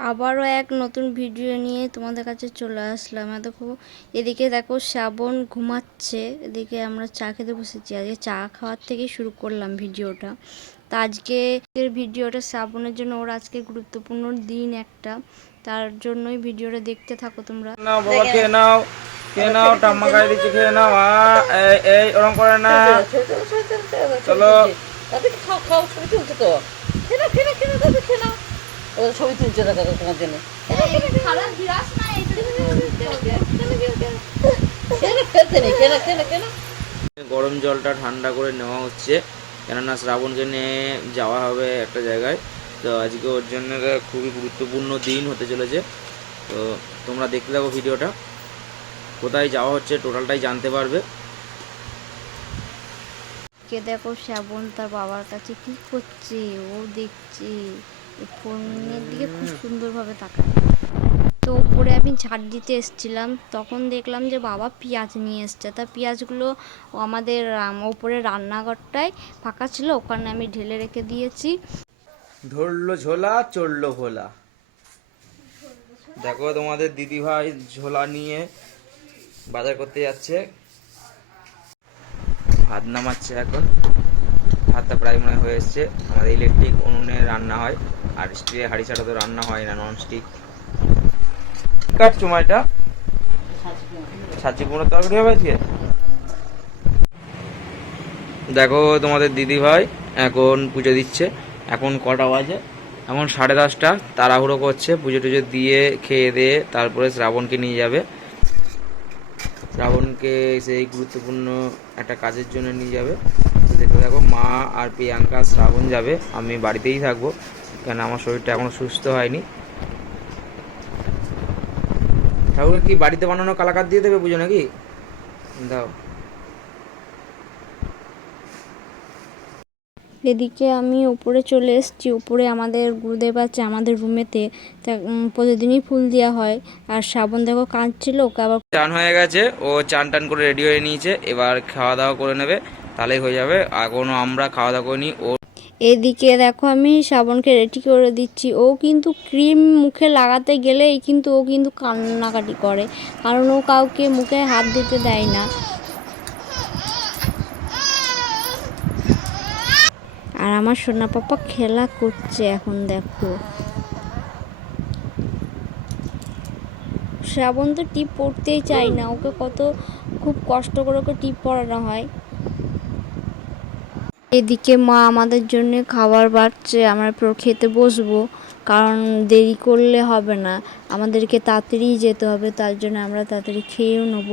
আবারও এক নতুন ভিডিও নিয়ে তোমাদের কাছে চলে আসলাম আর দেখো এদিকে দেখো শ্রাবণ ঘুমাচ্ছে এদিকে আমরা চা খেতে বসেছি আজকে চা খাওয়ার থেকে শুরু করলাম ভিডিওটা তা আজকে ভিডিওটা শ্রাবণের জন্য ওর আজকে গুরুত্বপূর্ণ দিন একটা তার জন্যই ভিডিওটা দেখতে থাকো তোমরা নাও বাবা খেয়ে নাও খেয়ে নাও ঠাম্মা গায়ে দিচ্ছে খেয়ে নাও এই এই ওরম করে না চলো খাও খাও ছবি তুলছে তো খেনা খেনা খেনা তাদের খেনা ও ছবি তুলছে না কাকা তোমার জন্য। গরম জলটা ঠান্ডা করে নেওয়া হচ্ছে। কেননা শ্রাবণকে নিয়ে যাওয়া হবে একটা জায়গায়। তো আজকে ওর জন্য খুবই গুরুত্বপূর্ণ দিন হতে চলেছে। তো তোমরা দেখতে থাকো ভিডিওটা। কোথায় যাওয়া হচ্ছে টোটালটাই জানতে পারবে। কে দেখো শ্রাবণ তার বাবার কাছে কি করছে? ও দেখছে। ফোনের দিকে খুব সুন্দরভাবে তাকায়। তো উপরে আমি ঝাড় দিতে এসেছিলাম, তখন দেখলাম যে বাবা পেঁয়াজ নিয়ে এসছে। তা পেঁয়াজগুলো আমাদের ওপরে রান্নাঘরটায় ফাঁকা ছিল, ওখানে আমি ঢেলে রেখে দিয়েছি। ধরলো ঝোলা, চড়লো ভোলা দেখো তোমাদের দিদি ভাই ঝোলা নিয়ে বাজার করতে যাচ্ছে। ভাত নামাচ্ছে এখন। ভাতটা প্রায় মনে হয় এসছে। আমাদের ইলেকট্রিক উনুনে রান্না হয়। আর স্টিলের হাঁড়ি ছাড়া তো রান্না হয় না নন স্টিক কাটছো মাইটা ছাঁচি কুমড়োর তরকারি হবে আজকে? দেখো তোমাদের দিদি ভাই এখন পুজো দিচ্ছে। এখন কটা বাজে? এখন সাড়ে দশটা। তাড়াহুড়ো করছে। পুজো টুজো দিয়ে, খেয়ে দিয়ে তারপরে শ্রাবণকে নিয়ে যাবে। শ্রাবণকে সেই গুরুত্বপূর্ণ একটা কাজের জন্য নিয়ে যাবে। দেখতে দেখো মা আর প্রিয়াঙ্কা শ্রাবণ যাবে, আমি বাড়িতেই থাকব কেন আমার শরীরটা এখনও সুস্থ হয়নি। ঠাকুর কি বাড়িতে বানানো কালাকার দিয়ে দেবে পুজো নাকি? দাও। এদিকে আমি উপরে চলে এসেছি। উপরে আমাদের গুরুদেব আছে আমাদের রুমেতে প্রতিদিনই ফুল দেওয়া হয়। আর শ্রাবণ দেখো কাঁদছিল ওকে আবার চান হয়ে গেছে। ও চান টান করে রেডি হয়ে নিয়েছে। এবার খাওয়া দাওয়া করে নেবে তাহলেই হয়ে যাবে। এখনও আমরা খাওয়া দাওয়া করিনি ও এদিকে দেখো আমি শ্রাবণকে রেডি করে দিচ্ছি। ও কিন্তু ক্রিম মুখে লাগাতে গেলেই কিন্তু ও কিন্তু কান্নাকাটি করে। কারণ ও কাউকে মুখে হাত দিতে দেয় না। আর আমার সোনা পাপা খেলা করছে এখন দেখো। শ্রাবণ তো টিপ পড়তেই চায় না ওকে কত খুব কষ্ট করে ওকে টিপ পড়ানো হয়। এদিকে মা আমাদের জন্য খাবার বাড়ছে আমরা পুরো খেতে বসবো কারণ দেরি করলে হবে না। আমাদেরকে তাড়াতাড়ি যেতে হবে তার জন্য আমরা তাড়াতাড়ি খেয়েও নেব।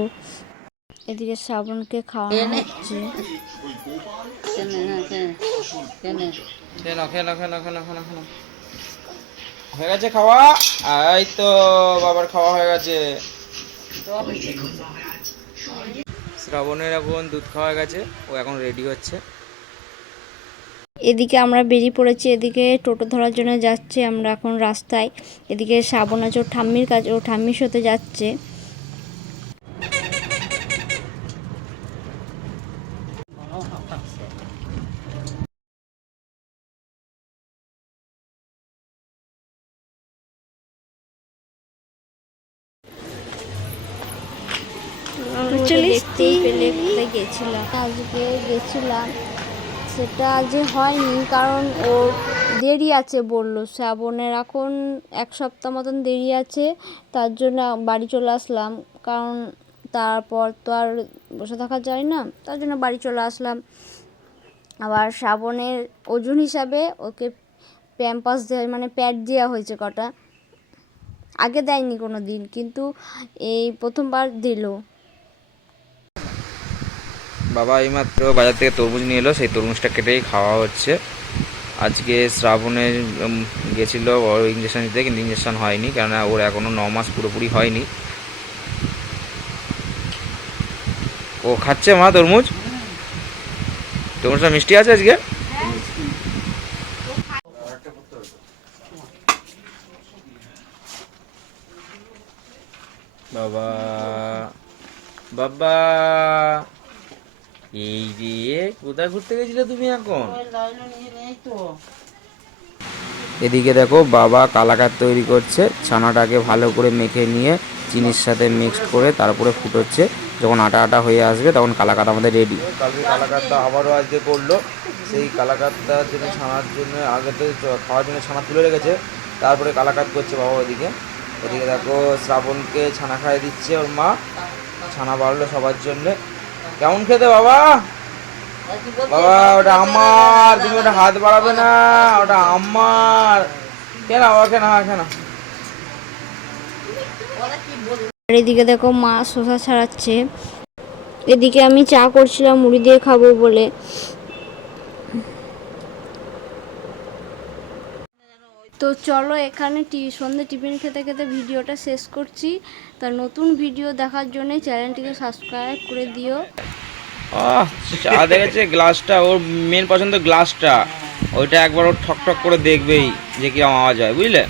এদিকে শ্রাবণকে খাওয়ানো হচ্ছে। খেয়ে নাও খেয়ে নাও, খেয়ে নাও। হয়ে গেছে খাওয়া এই তো বাবার খাওয়া হয়ে গেছে শ্রাবণের এখন দুধ খাওয়া হয়ে গেছে ও এখন রেডি হচ্ছে এদিকে আমরা বেরিয়ে পড়েছি এদিকে টোটো ধরার জন্য যাচ্ছে আমরা এখন রাস্তায় এদিকে শ্রাবণ আছে ওর ঠাম্মির কাছে ও ঠাম্মির সাথে যাচ্ছে চলে পেলে গেছিলাম? আজকে গেছিলাম। সেটা যে হয়নি কারণ ওর দেরি আছে বলল। শ্রাবণের এখন এক সপ্তাহ মতন দেরি আছে তার জন্য বাড়ি চলে আসলাম। কারণ তারপর তো আর বসে থাকা যায় না তার জন্য বাড়ি চলে আসলাম। আবার শ্রাবণের ওজন হিসাবে ওকে প্যাম্পাস দেওয়া মানে প্যাড দেওয়া হয়েছে কটা। আগে দেয়নি কোনো দিন কিন্তু এই প্রথমবার দিলো। বাবা এইমাত্র বাজার থেকে তরমুজ নিয়ে এলো, সেই তরমুজটা কেটেই খাওয়া হচ্ছে। আজকে শ্রাবণে গেছিল ওর ইঞ্জেকশন দিতে কিন্তু ইঞ্জেকশন হয়নি, কেননা ওর এখনও ন মাস পুরোপুরি হয়নি। ও খাচ্ছে মা তরমুজ? তরমুজটা মিষ্টি আছে আজকে? বাবা বাবা এই রে কোথায় ঘুরতে গেছিলে তুমি এখন? এদিকে দেখো বাবা কালাকাত তৈরি করছে ছানাটাকে ভালো করে মেখে নিয়ে চিনির সাথে মিক্সড করে তারপরে ফুটোচ্ছে। যখন আটা আটা হয়ে আসবে তখন কালাকাত আমাদের রেডি কালকে কালাকাতটা আবারও আজকে করল। সেই কালাকাতটার জন্য ছানার জন্য আগে তো খাওয়ার জন্য ছানা তুলে রেখেছে তারপরে কালাকাত করছে বাবা ওদিকে। ওদিকে দেখো শ্রাবণকে ছানা খাইয়ে দিচ্ছে ওর মা। ছানা বাড়লো সবার জন্যে। কেমন খেতে বাবা? বাবা, ওটা আমার, তুমি ওটা হাত বাড়াবে না, ওটা আমার। কেন বাবা কেন কেন এদিকে দেখো মা শসা ছাড়াচ্ছে। এদিকে আমি চা করছিলাম, মুড়ি দিয়ে খাব বলে। তো চলো এখানে টি সন্ধ্যে টিফিন খেতে খেতে ভিডিওটা শেষ করছি। তার নতুন ভিডিও দেখার জন্য চ্যানেলটিকে সাবস্ক্রাইব করে দিও। আহ চা দেখেছে গ্লাসটা, ওর মেন পছন্দ গ্লাসটা। ওইটা একবার ওর ঠক ঠক করে দেখবেই যে কি আওয়াজ হয়, বুঝলে?